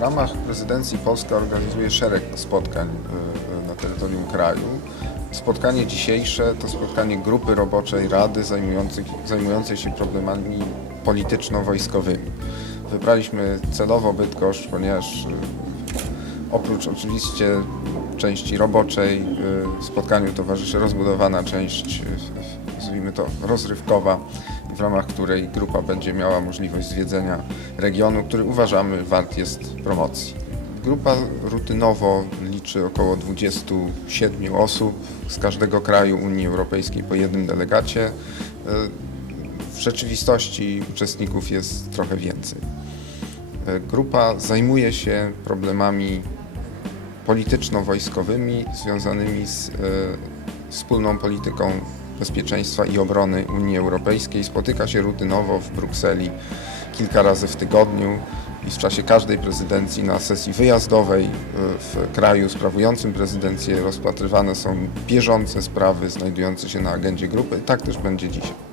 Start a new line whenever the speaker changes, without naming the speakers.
ramach prezydencji Polska organizuje szereg spotkań y, y, na terytorium kraju. Spotkanie dzisiejsze to spotkanie grupy roboczej Rady zajmującej się problemami polityczno-wojskowymi. Wybraliśmy celowo Bydgoszcz, ponieważ y, oprócz oczywiście części roboczej spotkaniu towarzyszy rozbudowana część, nazwijmy to rozrywkowa, w ramach której grupa będzie miała możliwość zwiedzenia regionu, który uważamy wart jest promocji. Grupa rutynowo liczy około 27 osób z każdego kraju Unii Europejskiej po jednym delegacie. W rzeczywistości uczestników jest trochę więcej. Grupa zajmuje się problemami polityczno-wojskowymi związanymi z e, wspólną polityką bezpieczeństwa i obrony Unii Europejskiej. Spotyka się rutynowo w Brukseli kilka razy w tygodniu i w czasie każdej prezydencji na sesji wyjazdowej e, w kraju sprawującym prezydencję rozpatrywane są bieżące sprawy znajdujące się na agendzie grupy. Tak też będzie dzisiaj.